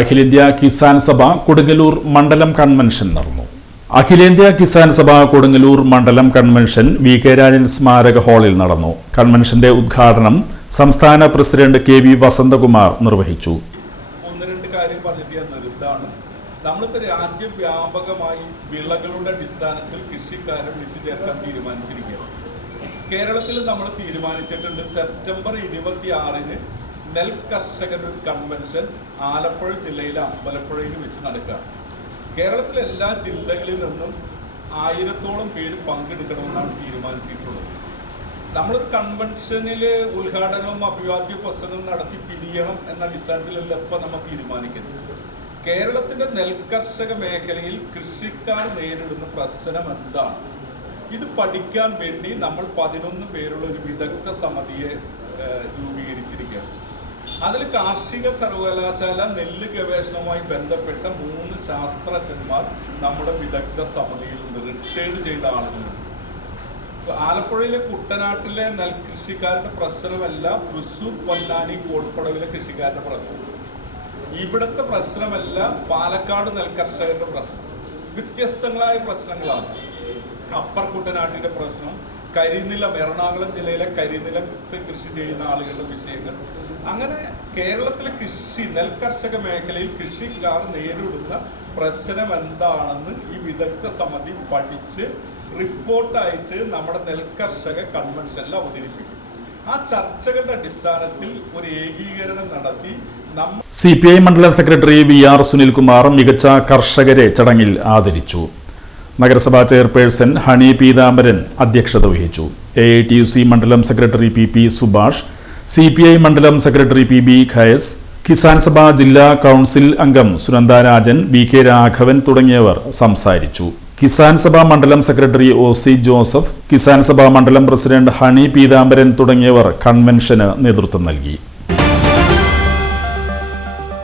അഖിലേന്ത്യാ കിസാൻ സഭ കൊടുങ്ങല്ലൂർ മണ്ഡലം കൺവെൻഷൻ നടന്നു. അഖിലേന്ത്യാ കിസാൻ സഭ കൊടുങ്ങല്ലൂർ മണ്ഡലം കൺവെൻഷൻ വി കെ രാജൻ സ്മാരക ഹാളിൽ നടന്നു. കൺവെൻഷന്റെ ഉദ്ഘാടനം സംസ്ഥാന പ്രസിഡന്റ് കെ വി വസന്തകുമാർ നിർവഹിച്ചു. നമ്മളിപ്പോൾ രാജ്യവ്യാപകമായി വിളകളുടെ അടിസ്ഥാനത്തിൽ കൃഷിക്കാരെ വിളിച്ചു ചേർക്കാൻ തീരുമാനിച്ചിരിക്കുകയാണ്. കേരളത്തിൽ നമ്മൾ തീരുമാനിച്ചിട്ടുണ്ട് സെപ്റ്റംബർ 26-ന് നെൽ കർഷകരുടെ കൺവെൻഷൻ ആലപ്പുഴ ജില്ലയിലെ അമ്പലപ്പുഴയിൽ വെച്ച് നടക്കുകയാണ്. കേരളത്തിലെ എല്ലാ ജില്ലകളിൽ നിന്നും 1000-ഓളം പേര് പങ്കെടുക്കണമെന്നാണ് തീരുമാനിച്ചിട്ടുള്ളത്. നമ്മളൊരു കൺവെൻഷനിൽ ഉദ്ഘാടനവും അഭിവാദ്യ പ്രസംഗവും നടത്തി പിരിയണം എന്ന അടിസ്ഥാനത്തിലല്ല ഇപ്പം നമ്മൾ തീരുമാനിക്കുന്നത്. കേരളത്തിൻ്റെ നെൽകർഷക മേഖലയിൽ കൃഷിക്കാർ നേരിടുന്ന പ്രശ്നം എന്താണ്, ഇത് പഠിക്കാൻ വേണ്ടി നമ്മൾ 11 പേരുള്ള ഒരു വിദഗ്ധ സമിതിയെ രൂപീകരിച്ചിരിക്കുകയാണ്. അതിൽ കാർഷിക സർവകലാശാല നെല്ല് ഗവേഷണവുമായി ബന്ധപ്പെട്ട 3 ശാസ്ത്രജ്ഞന്മാർ നമ്മുടെ വിദഗ്ധ സമിതിയിലുണ്ട്. റിട്ടയർഡ് ചെയ്ത ആളുകളുണ്ട്. ആലപ്പുഴയിലെ കുട്ടനാട്ടിലെ നെൽകൃഷിക്കാരുടെ പ്രശ്നമല്ല തൃശ്ശൂർ, പൊന്നാനി, കോഴിപ്പടവിലെ കൃഷിക്കാരുടെ പ്രശ്നം. ഇവിടുത്തെ പ്രശ്നമല്ല പാലക്കാട് നെൽകർഷകരുടെ പ്രശ്നം. വ്യത്യസ്തങ്ങളായ പ്രശ്നങ്ങളാണ്. അപ്പർ കുട്ടനാട്ടിൻ്റെ പ്രശ്നം, കരിനിലം, എറണാകുളം ജില്ലയിലെ കരിനിലത്ത് കൃഷി ചെയ്യുന്ന ആളുകളുടെ വിഷയങ്ങൾ. അങ്ങനെ കേരളത്തിലെ നെൽകർഷക മേഖലയിൽ കൃഷിക്കാർ നേരിടുന്ന പ്രശ്നം എന്താണെന്ന് ഈ വിദഗ്ധ സമിതി പഠിച്ച് റിപ്പോർട്ടായിട്ട് നമ്മുടെ നെൽകർഷക കൺവെൻഷനിൽ അവതരിപ്പിക്കും. ആ ചർച്ചകളുടെ അടിസ്ഥാനത്തിൽ ഒരു ഏകീകരണം നടത്തി CPI മണ്ഡലം സെക്രട്ടറി VR സുനിൽകുമാർ മികച്ച കർഷകരെ ചടങ്ങിൽ ആദരിച്ചു. നഗരസഭാ ചെയർപേഴ്സൺ ഹണി പീതാംബരൻ അധ്യക്ഷത വഹിച്ചു. AITUC മണ്ഡലം സെക്രട്ടറി PP സുഭാഷ്, CPI മണ്ഡലം സെക്രട്ടറി PB ഖയസ്, കിസാൻ സഭ ജില്ലാ കൗൺസിൽ അംഗം സുനന്ദ രാജൻ, BK രാഘവൻ തുടങ്ങിയവർ സംസാരിച്ചു. കിസാൻ സഭ മണ്ഡലം secretary OC Joseph, Kisan Sabha മണ്ഡലം പ്രസിഡന്റ് ഹണി പീതാംബരൻ തുടങ്ങിയവർ കൺവെൻഷന് നേതൃത്വം നൽകി.